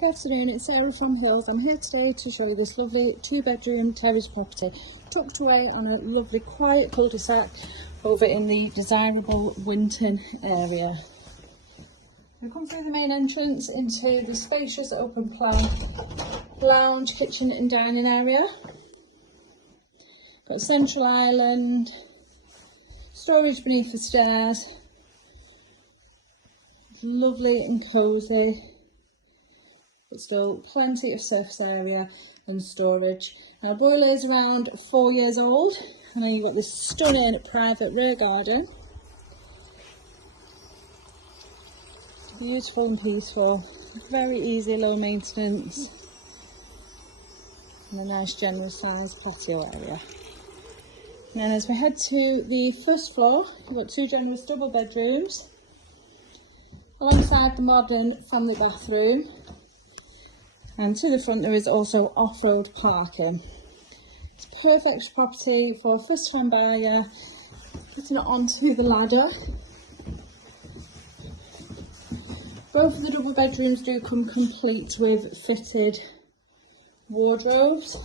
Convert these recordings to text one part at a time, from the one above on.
Good afternoon, it's Sarah from Hills. I'm here today to show you this lovely 2-bedroom terrace property tucked away on a lovely quiet cul-de-sac over in the desirable Winton area. We come through the main entrance into the spacious open plan lounge, kitchen and dining area. Got a central island, storage beneath the stairs, lovely and cosy, but still plenty of surface area and storage. Now, boiler is around 4 years old, and then you've got this stunning private rear garden. Beautiful and peaceful, very easy, low maintenance, and a nice generous sized patio area. And then as we head to the first floor, you've got 2 generous double bedrooms alongside the modern family bathroom. And to the front there is also off-road parking. It's a perfect property for a first-time buyer putting it onto the ladder. Both of the double bedrooms do come complete with fitted wardrobes,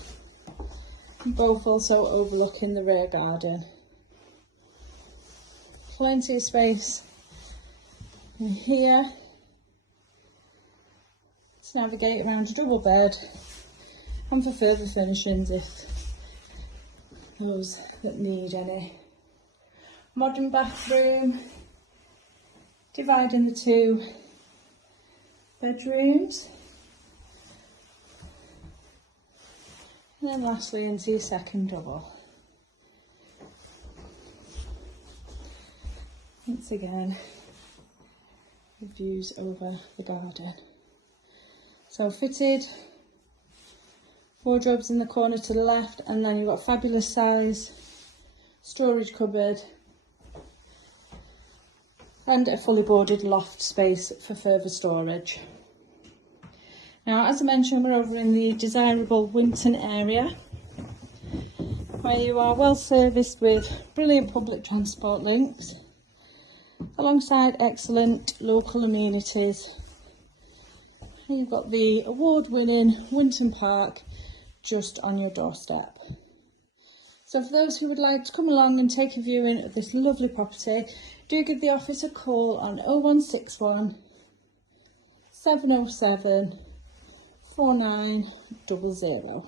both also overlooking the rear garden. Plenty of space in here to navigate around a double bed, and for further furnishings if those that need any. Modern bathroom dividing the 2 bedrooms, and then lastly into your second double. Once again, the views over the garden. So fitted wardrobes in the corner to the left, and then you've got fabulous size storage cupboard and a fully boarded loft space for further storage. Now, as I mentioned, we're over in the desirable Winton area, where you are well serviced with brilliant public transport links alongside excellent local amenities. You've got the award-winning Winton Park just on your doorstep. So for those who would like to come along and take a viewing of this lovely property, do give the office a call on 0161 707 4900.